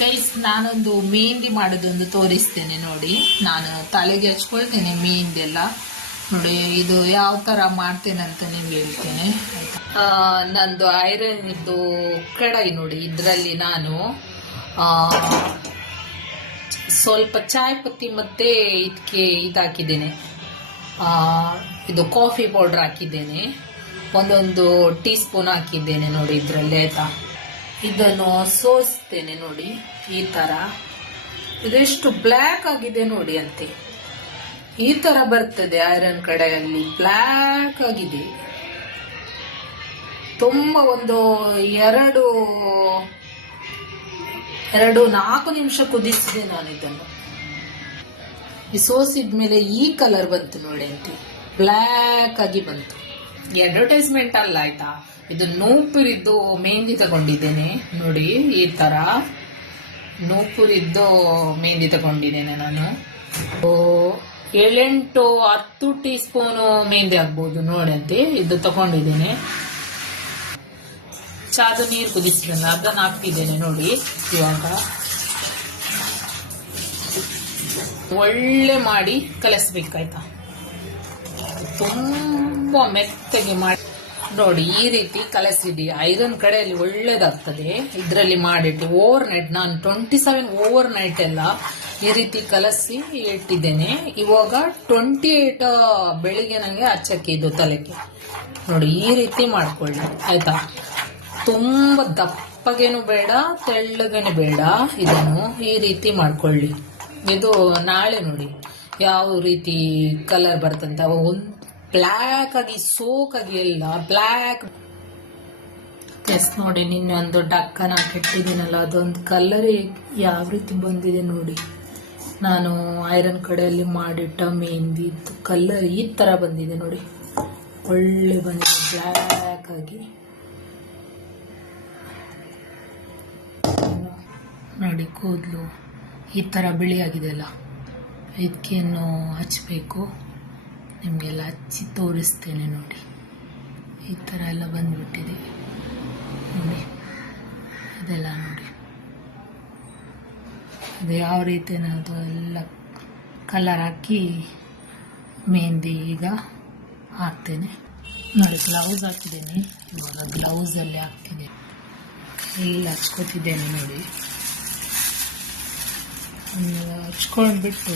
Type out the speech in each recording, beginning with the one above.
Guys, ನಾನೊಂದು ಮೆಹಂದಿ ಮಾಡೋದೊಂದು ತೋರಿಸ್ತೇನೆ ನೋಡಿ. ನಾನು ತಲೆಗೆ ಹಚ್ಕೊಳ್ತೇನೆ ಮೆಹಂದಿ ಎಲ್ಲ ನೋಡಿ. ಇದು ಯಾವ ತರ ಮಾಡ್ತೇನೆ ಅಂತ ನಿಮ್ಗೆ ಹೇಳ್ತೇನೆ ಆಯ್ತಾ. ನಂದು ಐರನ್ ಇದ್ದು ಕಡಾಯಿ ನೋಡಿ. ಇದರಲ್ಲಿ ನಾನು ಸ್ವಲ್ಪ ಚಾಯ್ ಪತ್ತಿ ಮತ್ತೆ ಇದಕ್ಕೆ ಇದಾಕಿದ್ದೇನೆ, ಇದು ಕಾಫಿ ಪೌಡರ್ ಹಾಕಿದ್ದೇನೆ. ಒಂದೊಂದು ಟೀ ಸ್ಪೂನ್ ಹಾಕಿದ್ದೇನೆ ನೋಡಿ ಇದರಲ್ಲಿ ಆಯ್ತಾ. ಇದನ್ನು ಸೋಸ್ತೇನೆ ನೋಡಿ ಈ ತರ. ಇದೆಷ್ಟು ಬ್ಲ್ಯಾಕ್ ಆಗಿದೆ ನೋಡಿ ಅಂತೆ. ಈ ತರ ಬರ್ತದೆ ಐರನ್ ಕಡೆಯಲ್ಲಿ, ಬ್ಲ್ಯಾಕ್ ಆಗಿದೆ ತುಂಬಾ. ಒಂದು 4 ನಿಮಿಷ ಕುದಿಸಿದೆ ನಾನು ಇದನ್ನು. ಈ ಸೋಸಿದ್ಮೇಲೆ ಈ ಕಲರ್ ಬಂತು ನೋಡಿ ಅಂತೆ, ಬ್ಲ್ಯಾಕ್ ಆಗಿ ಬಂತು. ಅಡ್ವರ್ಟೈಸ್ಮೆಂಟ್ ಅಲ್ಲ ಆಯ್ತಾ. ಇದು ನೂಪುರಿದ್ದು ಮೆಹಂದಿ ತಗೊಂಡಿದ್ದೇನೆ ನೋಡಿ. ಈ ತರ ನೂಪುರಿದ್ದು ಮೆಹಂದಿ ತಗೊಂಡಿದ್ದೇನೆ ನಾನು. 7-10 ಟೀ ಸ್ಪೂನು ಮೆಹಂದಿ ಆಗ್ಬಹುದು ನೋಡಂತೆ. ಇದು ತಗೊಂಡಿದ್ದೇನೆ. ಚಾದ ನೀರು ಕುದಿಸಿದ ಅದನ್ನು ಹಾಕ್ತಿದ್ದೇನೆ ನೋಡಿ. ಇವಾಗ ಒಳ್ಳೆ ಮಾಡಿ ಕಲಸ್ಬೇಕಾಯ್ತಾ. ತುಂಬಾ ಮೆತ್ತಗೆ ಮಾಡಿ ನೋಡಿ. ಈ ರೀತಿ ಕಲಸಿಡಿ. ಐರನ್ ಕಡೆಯಲ್ಲಿ ಒಳ್ಳೇದಾಗ್ತದೆ ಇದರಲ್ಲಿ ಮಾಡಿಟ್ಟು. ಓವರ್ ನೈಟ್ ನಾನು 27 ಓವರ್ ನೈಟ್ ಎಲ್ಲ ಈ ರೀತಿ ಕಲಸಿ ಇಟ್ಟಿದ್ದೇನೆ. ಇವಾಗ 28 ಬೆಳಿಗ್ಗೆ ನಂಗೆ ಹಚ್ಚಕ್ಕೆ ಇದು ತಲೆಗೆ ನೋಡಿ. ಈ ರೀತಿ ಮಾಡ್ಕೊಳ್ಳಿ ಆಯ್ತಾ. ತುಂಬಾ ದಪ್ಪಗೇನು ಬೇಡ, ತೆಳ್ಳಗೇನು ಬೇಡ. ಇದನ್ನು ಈ ರೀತಿ ಮಾಡ್ಕೊಳ್ಳಿ. ಇದು ನಾಳೆ ನೋಡಿ ಯಾವ ರೀತಿ ಕಲರ್ ಬರ್ತಂತ. ಒಂದು ಬ್ಲ್ಯಾಕ್ ಆಗಿ ಸೋಕಾಗಿ ಎಲ್ಲ ಬ್ಲ್ಯಾಕ್. ಎಸ್ ನೋಡಿ, ನಿನ್ನೆ ಒಂದು ಡಕ್ಕನ ಕೆಟ್ಟಿದ್ದೀನಲ್ಲ, ಅದೊಂದು ಕಲರ್ ಯಾವ ರೀತಿ ಬಂದಿದೆ ನೋಡಿ. ನಾನು ಐರನ್ ಕಡೆಯಲ್ಲಿ ಮಾಡಿಟ್ಟ ಮೆಹಂದಿ ಕಲರ್ ಈ ತರ ಬಂದಿದೆ ನೋಡಿ. ಒಳ್ಳೆ ಬಂದಿದೆ ಬ್ಲ್ಯಾಕ್ ಆಗಿ ನೋಡಿ. ಕೂದಲು ಈ ತರ ಬಿಳಿಯಾಗಿದೆ ಅಲ್ಲ, ಇದಕ್ಕೇನು ಹಚ್ಚಬೇಕು ನಿಮಗೆಲ್ಲ ಹಚ್ಚಿ ತೋರಿಸ್ತೇನೆ ನೋಡಿ. ಈ ಥರ ಎಲ್ಲ ಬಂದ್ಬಿಟ್ಟಿದೆ ನೋಡಿ. ಇದೆಲ್ಲ ನೋಡಿ, ಅದು ಯಾವ ರೀತಿ ಅದು ಎಲ್ಲ ಕಲರ್ ಹಾಕಿ ಮೆಹಂದಿ ಈಗ ಹಾಕ್ತೇನೆ ನೋಡಿ. ಗ್ಲೌಸ್ ಹಾಕಿದ್ದೇನೆ. ಇವಾಗ ಗ್ಲೌಸಲ್ಲಿ ಹಾಕ್ತಿದ್ದೇನೆ. ಎಲ್ಲ ಹಚ್ಕೋತಿದ್ದೇನೆ ನೋಡಿ. ಹಚ್ಕೊಂಡ್ಬಿಟ್ಟು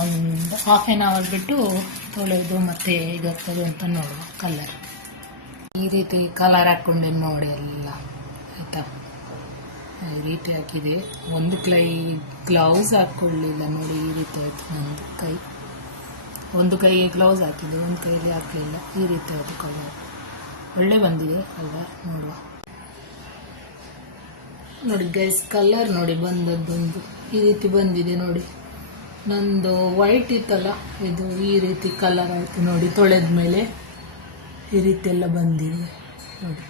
ಒಂದು ½ ಅವರ್ ಬಿಟ್ಟು ತೊಳೆದು ಮತ್ತೆ ಇದಾಗ್ತದೆ ಅಂತ ನೋಡುವ ಕಲರ್. ಈ ರೀತಿ ಕಲರ್ ಹಾಕ್ಕೊಂಡೆ ನೋಡಿ ಎಲ್ಲ ಆಯ್ತಾ. ಈ ರೀತಿ ಹಾಕಿದೆ. ಒಂದು ಗ್ಲೌಸ್ ಹಾಕೊಳ್ಳಿಲ್ಲ ನೋಡಿ. ಈ ರೀತಿ ಆಯ್ತು ನಂದು ಕೈ. ಒಂದು ಕೈಗೆ ಗ್ಲೌಸ್ ಹಾಕಿದೆ, ಒಂದು ಕೈಗೆ ಹಾಕಲಿಲ್ಲ. ಈ ರೀತಿ ಆಯ್ತು ಕಲರ್. ಒಳ್ಳೆ ಬಂದಿದೆ ಕಲರ್ ನೋಡುವ ನೋಡಿ. ಗೈಸ್ ಕಲರ್ ನೋಡಿ ಬಂದದ್ದೊಂದು ಈ ರೀತಿ ಬಂದಿದೆ ನೋಡಿ. ನಂದು ವೈಟ್ ಇತ್ತಲ್ಲ, ಇದು ಈ ರೀತಿ ಕಲರ್ ಆಯ್ತು ನೋಡಿ. ತೊಳೆದ ಮೇಲೆ ಈ ರೀತಿ ಎಲ್ಲ ಬಂದಿದೆ ನೋಡಿ.